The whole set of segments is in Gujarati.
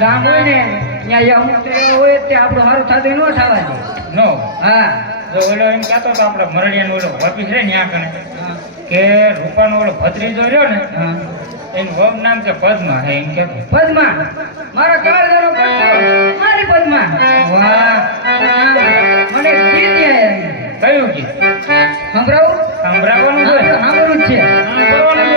ગામ હોય ને ત્યાં અમુક ટ્રેન હોય તે આપણું સારું થતું ન થવા દે નો. હા. જો ઓલો એમ કહેતો તો આપણે મરડિયાનો ઓલો ઓફિસ રે ત્યાં કને કે રૂપાનો ઓલો ભત્રીજો રહ્યો ને એનું હોમ નામ છે પદ્મા. હે એમ કે પદ્મા? મારો કેવાળો મારી પદ્મા. વાહ. મને ગીત કયું ગીત? સંભળાવું? સંભળાવવાનું છે સાંભળવું છે.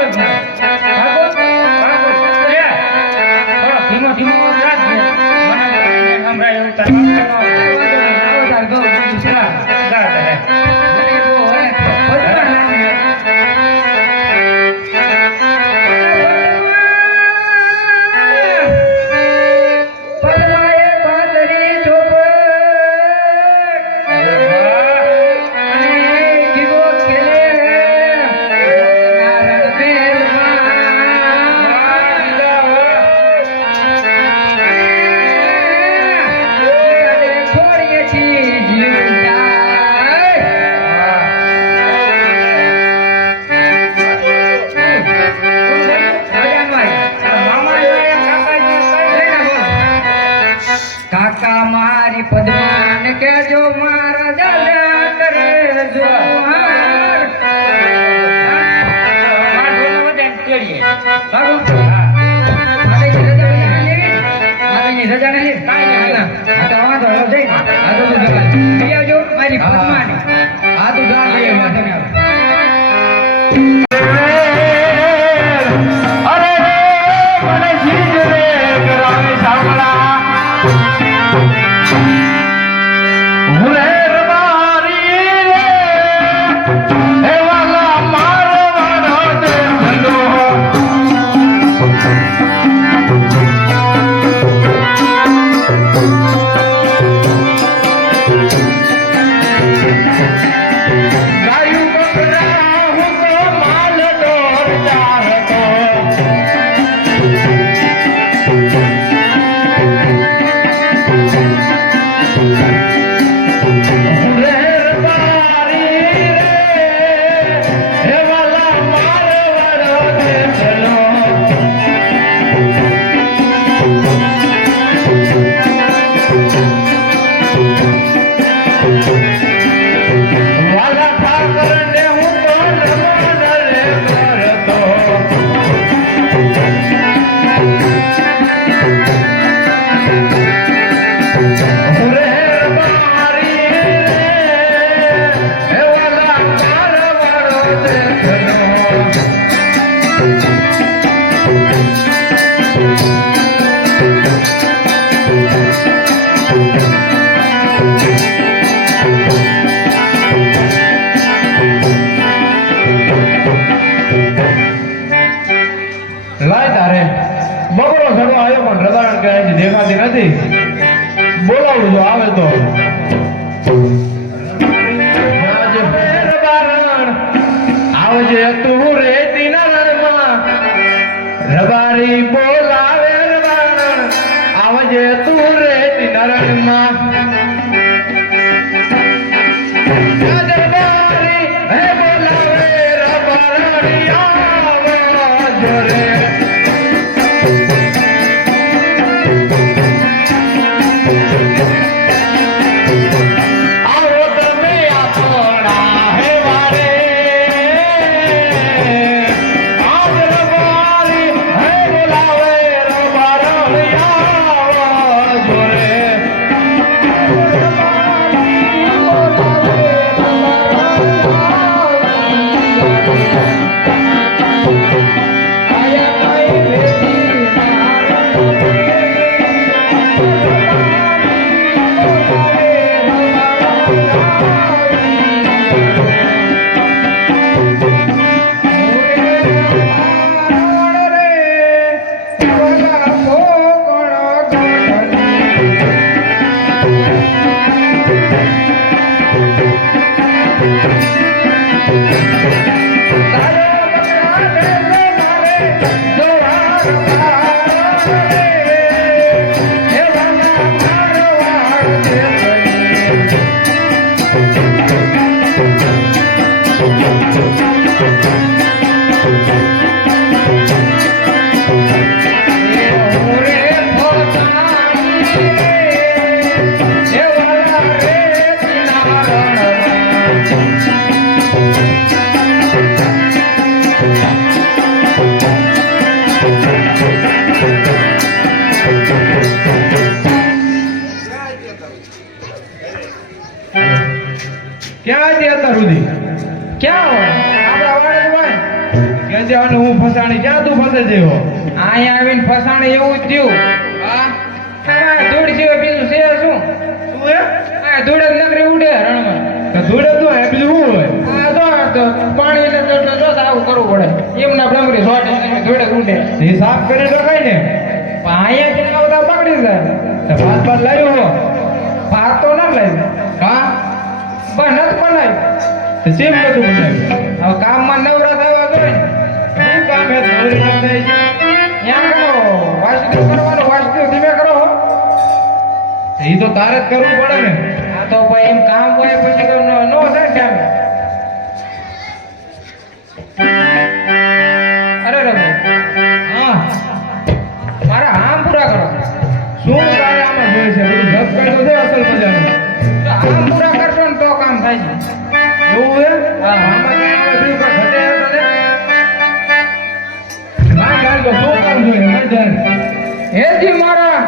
કે દેખાતી નથી. બોલાવું છું આવે તો. આવીને ફસાણે એવું જ થયું. હા? આ ધૂળ સિવાય બીજું છે શું? શું હે આ ધૂળ જ નકરી ઉડે રણમાં. તો ધૂળે તું હે બીજું શું હોય? આ તો પાણી એટલે તો- તો- તો આવું કરવું પડે. એમના ડમરી સોટે ધૂળે ઉડે. એ સાફ કરી શકાય ને. પણ અહીંયા આવતા પકડી જાય તો ભાત ભાત લાવ્યો હો. ભાત તો ના લાવી હા? પણ નથી બનાવી તો ચેમ બધું બનાવ્યું? હવે કામમાં નવરા થવા જોઈએ. કામ હે? નવરી કામ એ તો તારે જ કરવું પડે ને. આ તો ભાઈ એમ કામ હોય પછી તો નો થાય ટાઈમ અરે રે હા. મારા આમ પૂરા કરો શું તારે આમાં જોઈએ છે? બધું જપ કાઢ્યો છે અસલ મજાનું. આમ પૂરા કરશો ને તો કામ થાય છે. એવું હે હા. આમાં શું કામ જોઈએ? ચાલ મારા.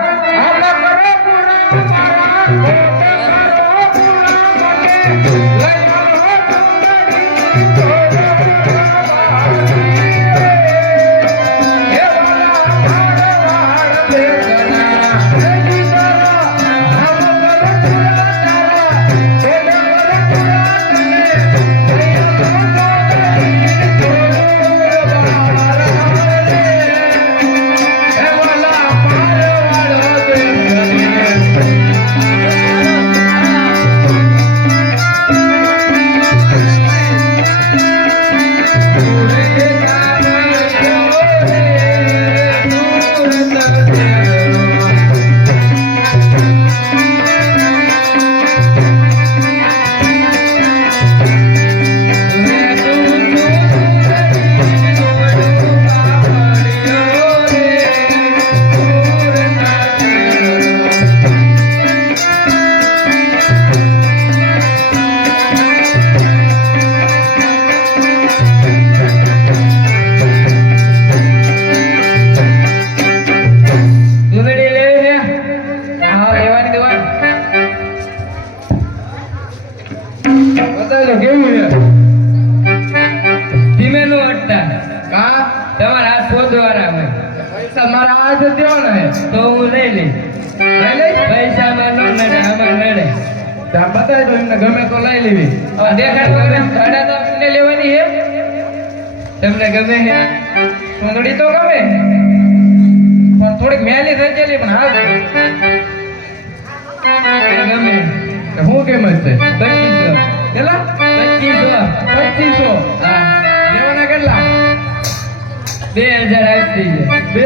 સાડા તો અમને લેવાની હે તમને ગમે હે સુંદડી તો ગમે. પણ થોડીક મેલી થઈ પણ હાલ. ગમે હું કેમ છે? પચીસો. કેટલા? પચીસો. પચીસો. લેવાના કેટલા? બે હજાર બે બે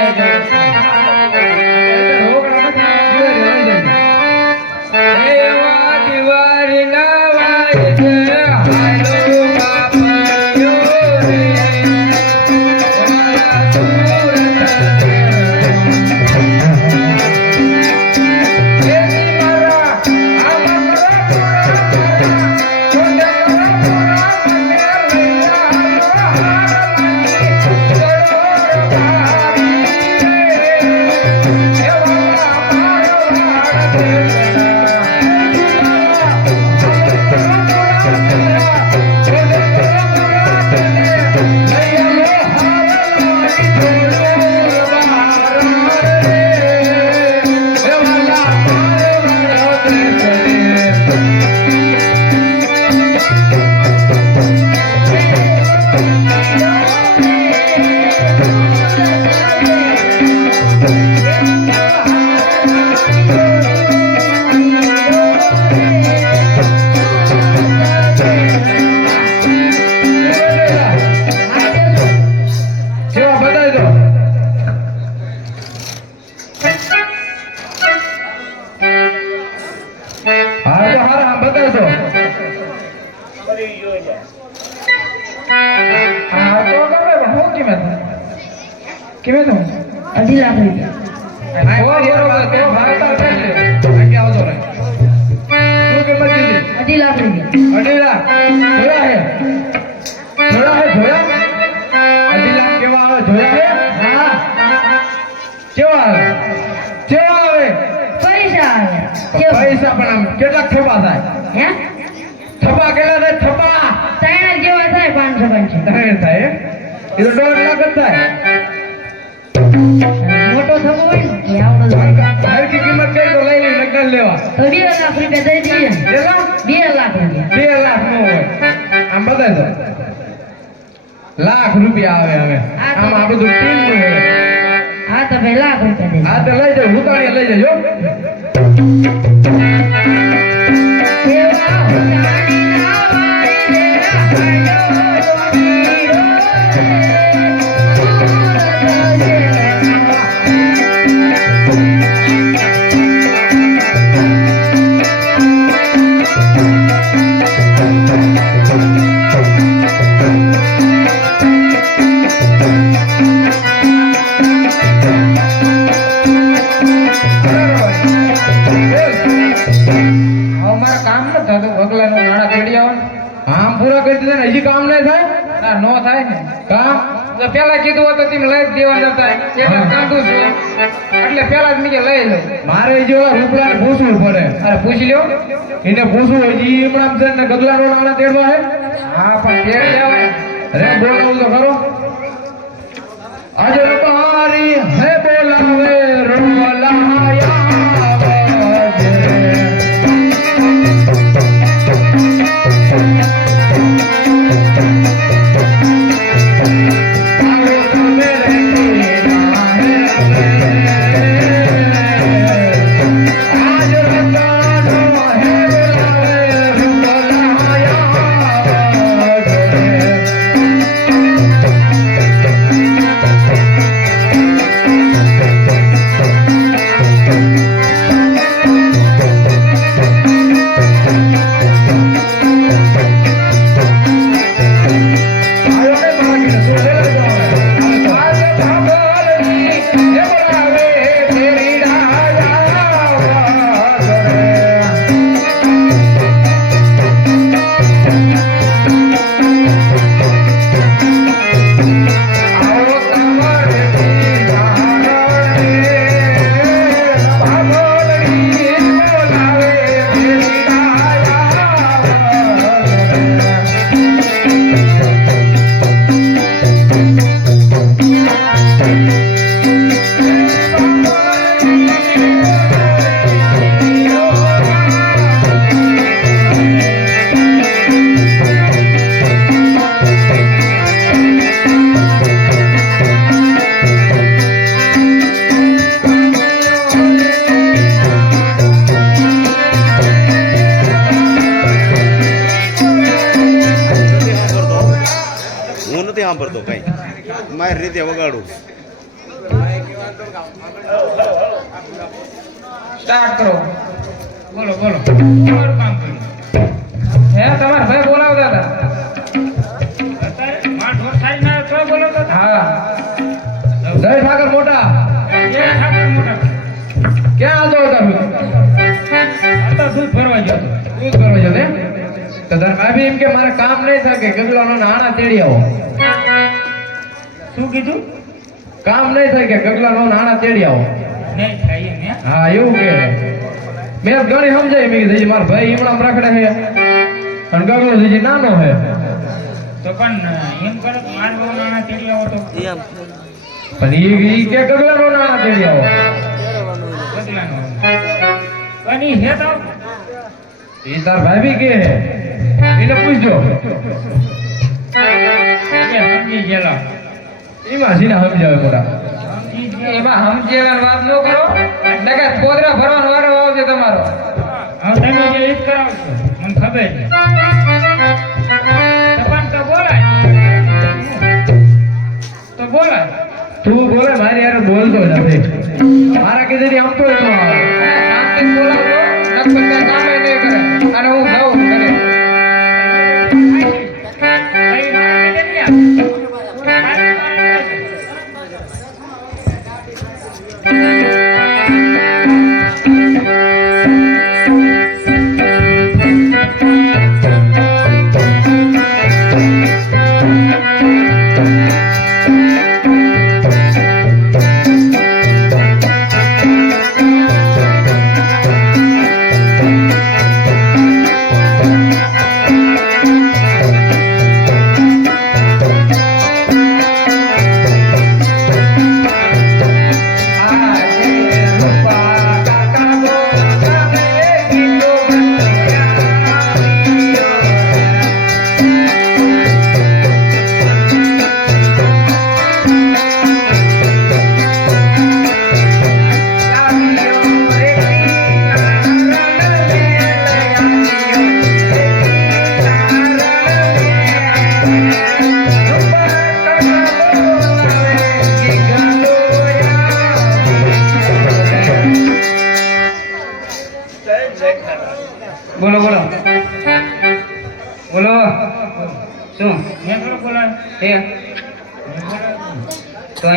હજાર. કિંમત હું અઢી લાખ રૂપિયા બે લાખ રૂપિયા દઈ દઈએ બે લાખ બે લાખ નો હોય આમ બતાય તો લાખ રૂપિયા આવે હવે આમ આ બધું ટીમનું હોય. હા તો ભાઈ લાખ રૂપિયા હા આ તો લઈ જાવ ઉતાણી લઈ જજો કામ ન થતું ભગલાનું નાણાં તેડી આવો. ને. આમ પૂરા કરી દીધા ને હજી કામ નહીં થાય? ના નો થાય ને. કામ? પેલા કીધું હતું તેમ લઈ જ દેવા નતા. એમાં કાઢું છું. એટલે પેલા જ મેં કીધું લઈ લે મારે જો રૂપલાને પૂછવું પડે. અરે પૂછી લ્યો. એને પૂછવું હજી ઇમરામ સર ને ગગલા રોડ વાળા તેડવા હે? હા પણ તેડ આવે રે બોલાવું તો ખરો. આજે તમારી ક્યાં હતો તમે? દૂધ ભરવા ગયો હતો. શું કરો તો તાર ભાભી એમ કે મારે કામ નહીં થાય કે ગગલાનો નાણા તેડી આવો. શું કીધું? કામ નહીં થાય કે ગગલાનો નાણા તેડી આવો. નહીં થાય એમ, હા? એવું કે. મેં ઘણી સમજાય મેં કીધું મારા ભાઈ હમણાં રાખડે છે. અને ગગલો નાનો છે. તો પણ એમ કરો તો માર નાના તેડી આવો તો. પણ ઈ ઈ કે ગગલાનો નાણા તેડી આવો. ઈ હે તો ઈ તાર ભાભી કે એને પૂછજો. એ સમજી ગયેલા. એમાં સીને સમજાવે મોટા એમાં સમજેવાની વાત ન કરો. નકર પોદરા ભરવાનો વારો આવશે તમારો. હવે તમે જે ઈ કરાવશો મને ખબર છે. તો બોલાય. તો બોલાય. તું બોલે મારી યાર બોલતો નથી. મારા કીધે આમ તો એનો આવે અને શાંતિથી બોલાવજો નકર તો કામે નહીં કરે અને હું જાઉં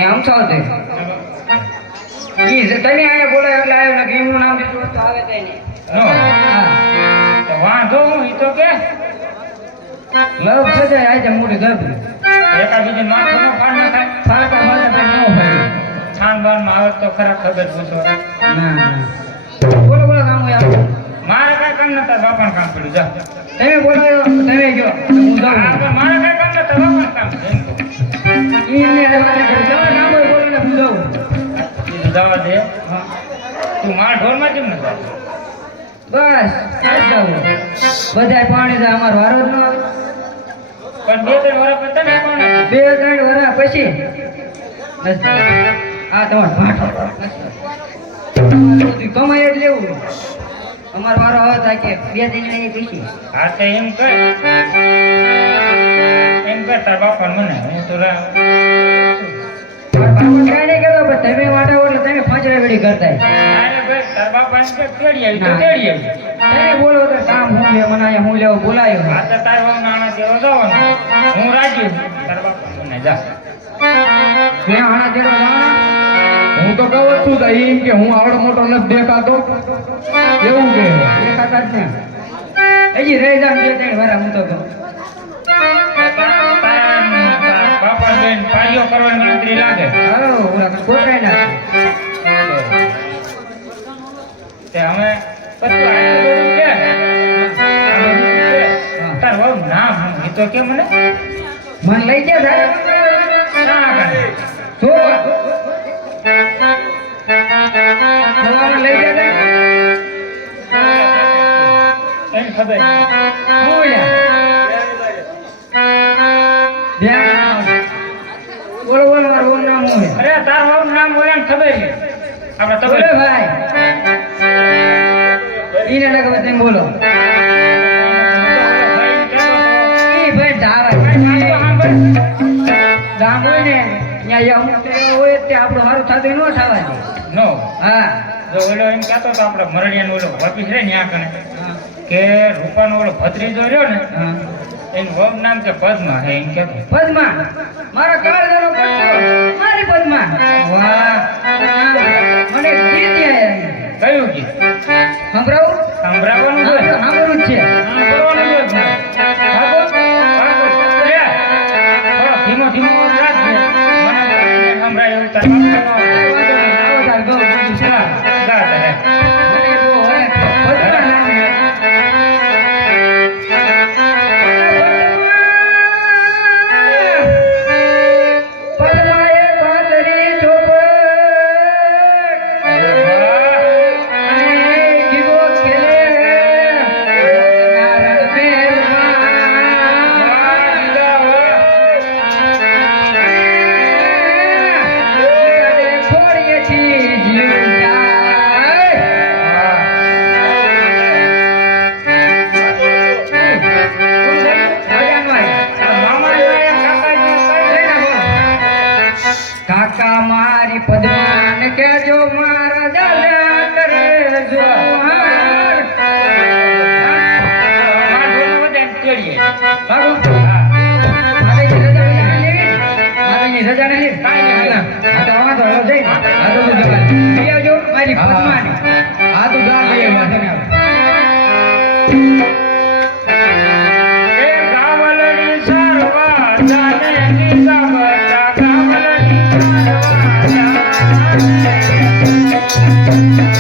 તો આમ છો તે તમે આયા બોલો એટલે આવ્યો ને એમનું નામ દીધું તો આવે કઈ નહીં. નો તો વાંધો હું ઈ તો કે લવ સજાય આજે મોટી ગભ એકાબીજી માથું નો ફાડ ના થાય. ફાટા ફાટા ન હોય. ખાન બાનમાં આવે તો ખરા ખબર પૂછો. ના ના. કામ નતા બાપાનું કામ પડ્યું. જા. તમે બોલાયો તમે ગયો. હું જાઉં. પણ કઈ કામ નતા બાપાનું કામ એમ કહું. ઈ ને વાત કરે જવા કામ હોય બોલો હું જાઉં. જવા દે. તું મારા ઢોરમાં કેમ નતા બસ આ જાઉં. બધાય પાણી જાય અમારો વારો જ ન પણ બે ત્રણ વરા પછી તને કોણ બે ત્રણ વરા પછી. આ તમારો ભાટો કમાઈ જ લેવું. અમારો વારો આવે થાય કે બે દિન નહીં પીતી હા તો એમ કર. એમ કર તાર બાપા મને. હું તો રા- મારા બાપા પણ તમે હો એટલે તમે પાંચરા વેડી કરતા અરે ભાઈ તાર બાપા કે તેડી આવી તો તેડી આવી. તમે બોલો તો કામ હું લે મને હું લેવો બોલાયો હા. તો તાર બાપ નાણા દેવો જવાનું હું રાજી તાર બાપા મને જા. મેં હાણા જેડો જવાના હું તો કહું છું તો એમ કે હું આવડો મોટો નથી દેખાતો. એવું કે? દેખાતા જ ને હજી રહી જામ બે ત્રણ વાર હું તો કહું. બાપા બેન પાડીઓ કરવાની ગણતરી લાગે. કોતરાઈ નાખે. તે અમે. તાર નામ એ તો કે મને? મને લઈ ગયા ના જો સવારે લઈ બોલો બોલો મારું નામ હું અરે તાર વહુ નામ બોલે ને ખબર છે. આપણે ભાઈ. એને ના તમે બોલો. ભાઈ ધાવા ગામ હોય ને ત્યાં અમુક તો આપણું સારું થતું ન થવા દે નો. હા. જો ઓલો એમ કહેતો તો આપણે મરડિયાનો ઓલો વાપી છે ને કણે કે રૂપાનો ઓલો ભત્રીજો રહ્યો ને એનું વહુ નામ કે પદ્મા હે એમ કહેતો. પદ્મા? મારો કાળજાનો પદ્મો મારી પદ્મા? વાહ. મને ગીત કયું ગીત? સંભળાવું? સંભળાવવાનું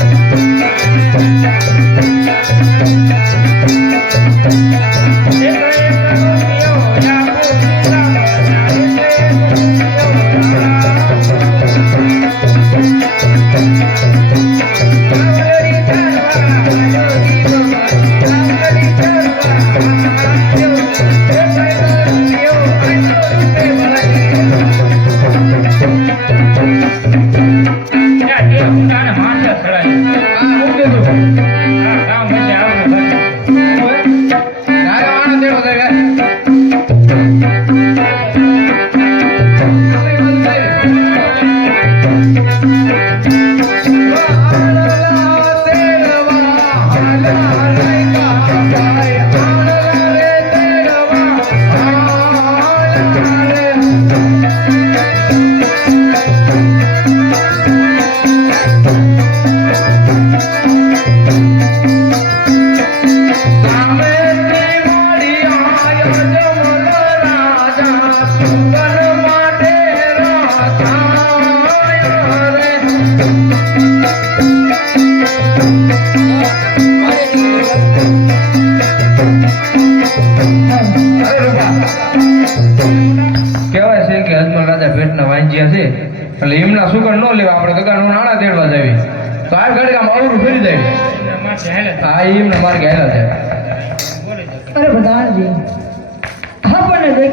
જાને. એક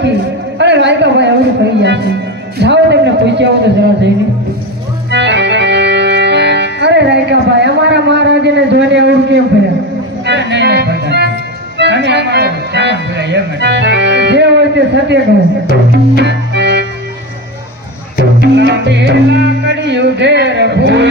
રાખીને અરે રાયકા ભાઈ આવું કહી ગયા છે. જાઓ તેમને પૂછ્યા આવો તો જરા જઈને. અરે રાયકા ભાઈ, અમારા મહારાજને જોઈને આવું કેમ ફર્યા જે હોય તે સત્ય કહો. ઘેર ભૂલ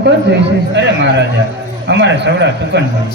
દુકાન જોઈ અરે મહારાજા અમારે સવડા દુકાન પણ